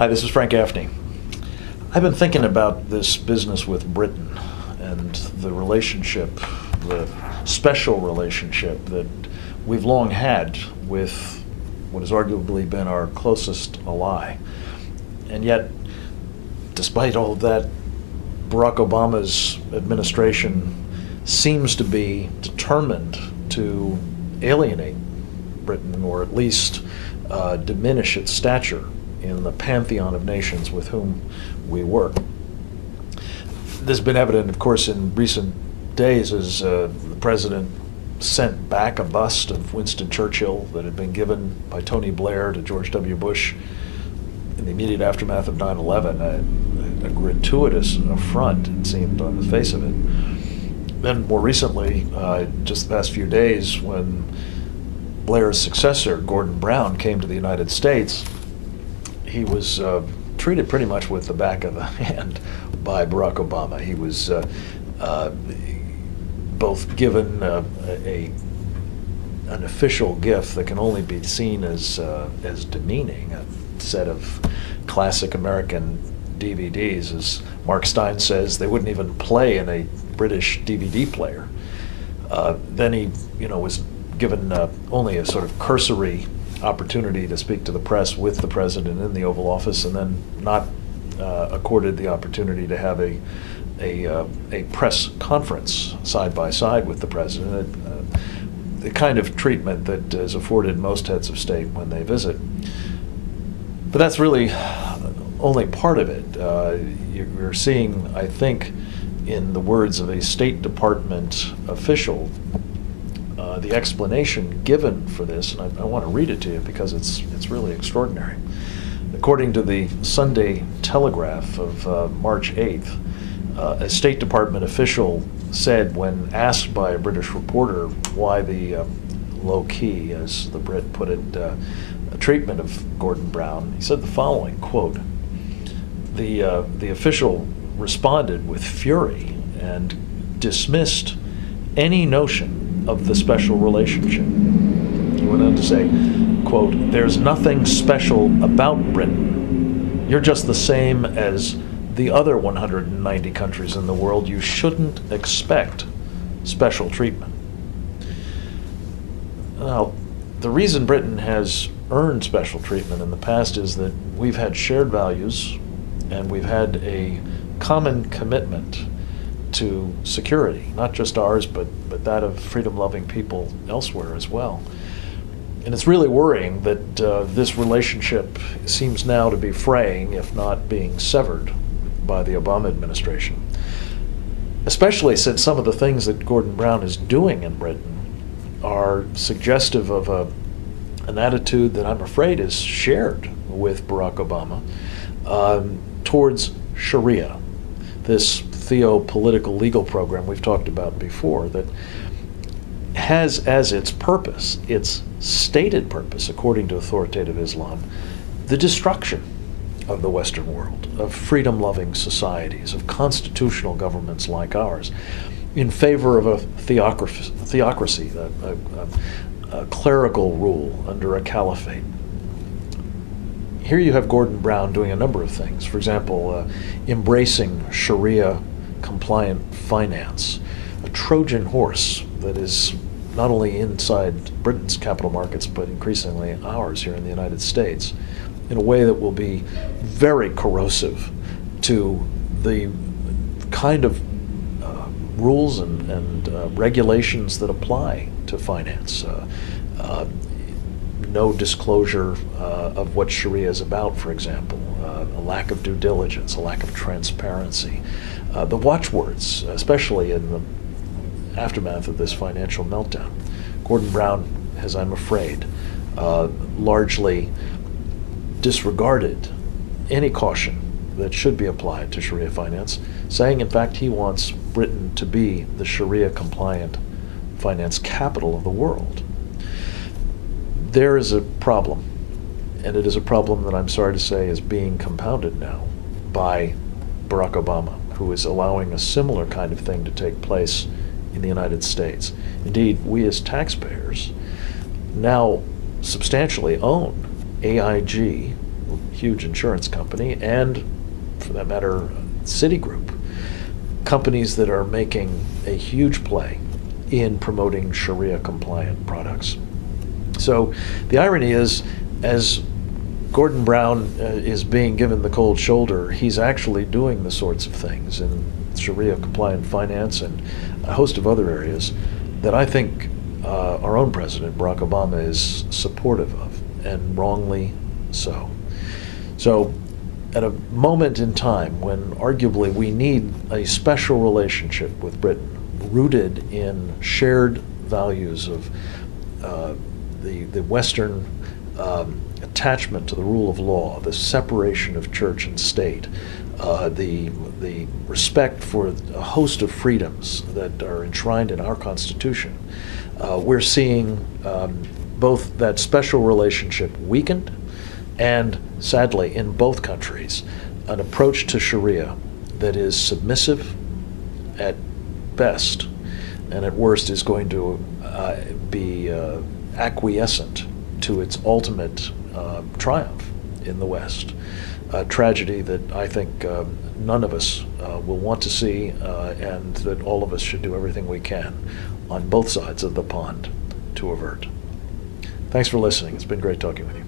Hi, this is Frank Gaffney. I've been thinking about this business with Britain and the relationship, the special relationship that we've long had with what has arguably been our closest ally. And yet, despite all of that, Barack Obama's administration seems to be determined to alienate Britain, or at least diminish its stature in the pantheon of nations with whom we work. This has been evident, of course, in recent days as the president sent back a bust of Winston Churchill that had been given by Tony Blair to George W. Bush in the immediate aftermath of 9/11, a gratuitous affront, it seemed, on the face of it. Then more recently, just the past few days, when Blair's successor, Gordon Brown, came to the United States, he was treated pretty much with the back of the hand by Barack Obama. He was both given an official gift that can only be seen as demeaning, a set of classic American DVDs. As Mark Stein says, they wouldn't even play in a British DVD player. Then he, was given only a sort of cursory opportunity to speak to the press with the president in the Oval Office, and then not accorded the opportunity to have a press conference side by side with the president, the kind of treatment that is afforded most heads of state when they visit. But that's really only part of it. You're seeing, I think, in the words of a State Department official, the explanation given for this, and I want to read it to you because it's really extraordinary. According to the Sunday Telegraph of March 8th, a State Department official said, when asked by a British reporter why the low-key, as the Brit put it, treatment of Gordon Brown, he said the following, quote, the official responded with fury and dismissed any notion of the special relationship. He went on to say, quote, "There's nothing special about Britain. You're just the same as the other 190 countries in the world. You shouldn't expect special treatment." Now, the reason Britain has earned special treatment in the past is that we've had shared values and we've had a common commitment to security, not just ours, but that of freedom-loving people elsewhere as well. And it's really worrying that this relationship seems now to be fraying, if not being severed, by the Obama administration, especially since some of the things that Gordon Brown is doing in Britain are suggestive of an attitude that I'm afraid is shared with Barack Obama towards Sharia, this theo-political legal program we've talked about before that has as its purpose, its stated purpose, according to authoritative Islam, the destruction of the Western world, of freedom-loving societies, of constitutional governments like ours, in favor of a theocracy, a clerical rule under a caliphate. Here you have Gordon Brown doing a number of things. For example, embracing Sharia-compliant finance, a Trojan horse that is not only inside Britain's capital markets, but increasingly ours here in the United States, in a way that will be very corrosive to the kind of rules and regulations that apply to finance. No disclosure of what Sharia is about, for example, a lack of due diligence, a lack of transparency. The watchwords, especially in the aftermath of this financial meltdown. Gordon Brown has, I'm afraid, largely disregarded any caution that should be applied to Sharia finance, saying, in fact, he wants Britain to be the Sharia-compliant finance capital of the world. There is a problem, and it is a problem that I'm sorry to say is being compounded now by Barack Obama, who is allowing a similar kind of thing to take place in the United States. Indeed, we as taxpayers now substantially own AIG, huge insurance company, and, for that matter, Citigroup, companies that are making a huge play in promoting Sharia-compliant products. So the irony is, as Gordon Brown is being given the cold shoulder, he's actually doing the sorts of things in Sharia-compliant finance and a host of other areas that I think our own president, Barack Obama, is supportive of, and wrongly so. So at a moment in time when arguably we need a special relationship with Britain, rooted in shared values of the Western attachment to the rule of law, the separation of church and state, the respect for a host of freedoms that are enshrined in our Constitution, we're seeing both that special relationship weakened and, sadly, in both countries, an approach to Sharia that is submissive at best and at worst is going to be acquiescent to its ultimate triumph in the West. A tragedy that I think none of us will want to see, and that all of us should do everything we can on both sides of the pond to avert. Thanks for listening. It's been great talking with you.